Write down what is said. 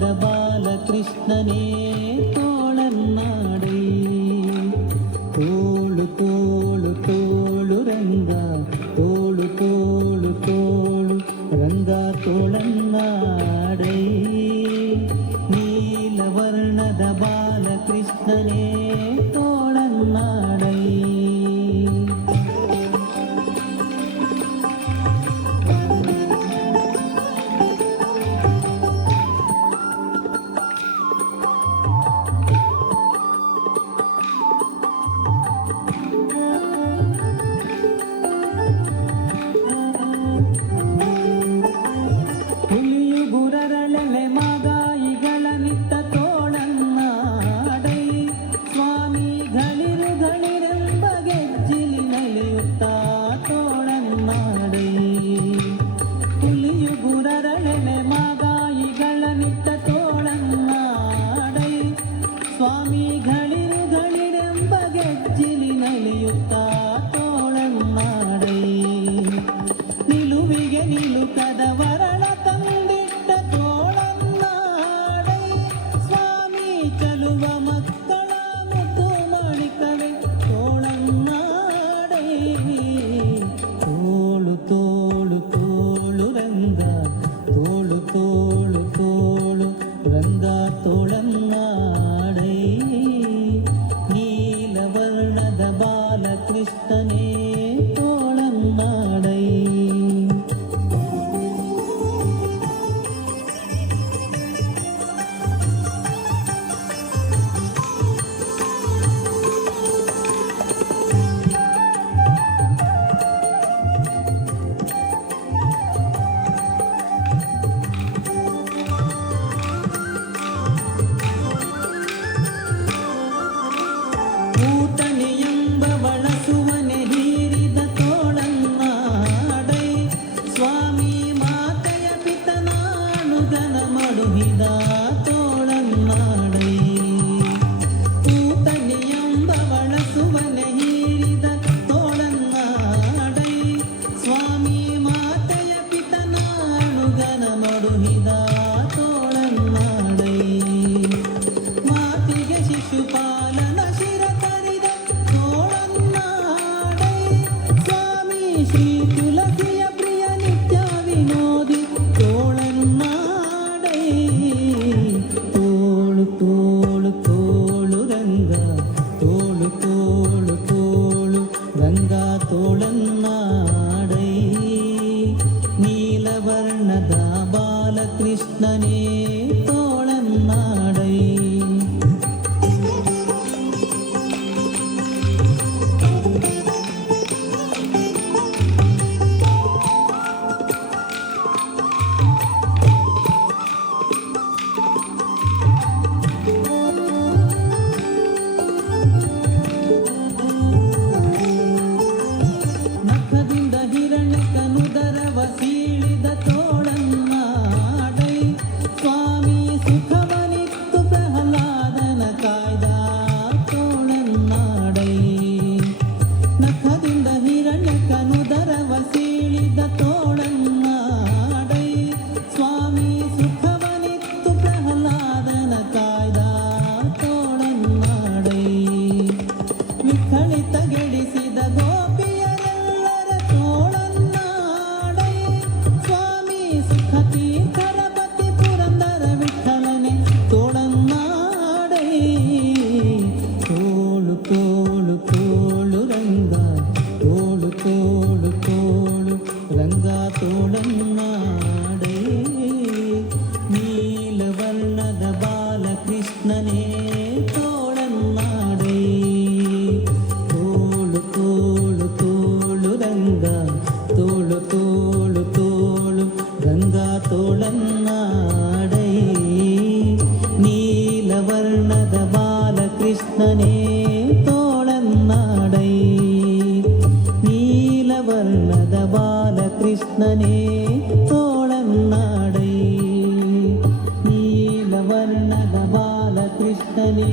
ನೀಲವರ್ಣದ ಬಾಲಕೃಷ್ಣನೇ ತೋಳನ್ನಾಡೈ ತೋಳು ತೋಳು ತೋಳು ರಂಗ ತೋಳು ತೋಳು ತೋಳು ರಂಗ ತೋಳನ್ನಾಡೈ ನೀಲವರ್ಣದ ಬಾಲಕೃಷ್ಣನೇ ತೋಳನ್ನಾಡೈ ಸ್ವಾಮಿ ಗಳಿರು ಗಳಿರೆಂಬ ಗೆಜ್ಜಿಲಿ ನಲಿಯುತ್ತಾ ತೋಳನ್ನಾಡೈ ನಿಲುವಿಗೆ ನಿಲುಕದ ವರಳ ತಂದಿಟ್ಟ ತೋಳನ್ನಾಡೈ ಸ್ವಾಮಿ ಚಲುವ ಮಕ್ಕಳ ಮುದ್ದು ಮಾಣಿಕವೇ ತೋಳನ್ನಾಡೈ ತೋಳು ತೋಳು ತೋಳು ರಂಗ ತೋಳು ತೋಳು ತೋಳು ರಂಗ ತೋಳನ್ನಾಡೈ ನೀಲವರ್ಣದ ಬಾಲಕೃಷ್ಣನೇ ತೋಳನ್ನಾಡೈ ಊತನೆಯೆಂಬ ಬಳಸುವನೆ ಹೀರಿದ ತೋಳನ್ನಾಡೈ ಸ್ವಾಮಿ ಮಾತೆಯ ಪಿತನಾನುಗನ ಮಡುಹಿದ ತೋಳನ್ನಾಡೈ ಊತನೆಯೆಂಬ ಬಳಸುವನೆ ಹೀರಿದ ತೋಳನ್ನಾಡೈ ಸ್ವಾಮಿ ಮಾತೆಯ ಪಿತನಾನುಗನ ಮಡುಹಿದ ತೋಳನ್ನಾಡೈ ಮಾತಿಗೆ ಶಿಶುಪಾಲನ ಶ್ರೀ ತುಳಸಿಯ ಪ್ರಿಯ ನಿತ್ಯ ವಿನೋದಿ ತೋಳನ್ನಾಡೈ ತೋಳು ತೋಳು ತೋಳು ರಂಗ ತೋಳು ತೋಳು ತೋಳು ರಂಗ ತೋಳನ್ನಾಡೈ ನೀಲವರ್ಣದ ಬಾಲಕೃಷ್ಣನೇ ತೋಳನ್ನಾಡೈ ಸೀಳಿದ ತೋಳನ್ನಾಡೈ ಸ್ವಾಮಿ ಸುಖವನಿತ್ತು ಪ್ರಹ್ಲಾದನ ಕಾಯ್ದ ತೋಳನ್ನಾಡೈ ನಖದಿಂದ ಹಿರಣ್ಯಕನುದರವ ಸೀಳಿದ ತೋಳನ್ನಾಡೈ ಸ್ವಾಮಿ ಸುಖವನಿತ್ತು ಪ್ರಹ್ಲಾದನ ಕಾಯ್ದ ತೋಳನ್ನಾಡೈ ವಿಖಳಿತ ಗೆಡಿಸಿದ ಗೋಪಿಯರೆಲ್ಲರ ತೋಳನ್ನಾಡೈ ಸ್ವಾಮಿ ಸುಖತೀರ್ಥರಪತಿ ಪುರಂದರ ವಿಠಲನೆ ತೋಳನ್ನಾಡೈ ತೋಳು ತೋಳು ತೋಳು ರಂಗ ತೋಳು ತೋಳು ತೋಳು ರಂಗ ತೋಳನ್ನಾಡೈ ನೀಲವರ್ಣದ ಬಾಲಕೃಷ್ಣನೇ ತೋಳನ್ನಾಡೈ ತೋಳು ತೋಳು ತೋಳು ರಂಗ ತೋಳು ತೋಳು ತೋಳು ರಂಗ ತೋಳನ್ನಾಡೈ ನೀಲವರ್ಣದ ಬಾಲಕೃಷ್ಣನೇ ತೋಳನ್ನಾಡೈ ನೀಲವರ್ಣದ ಬಾಲಕೃಷ್ಣನೇ ತೋಳನ್ನಾಡೈ ನೀಲವರ್ಣದ ಬಾಲಕೃಷ್ಣನೇ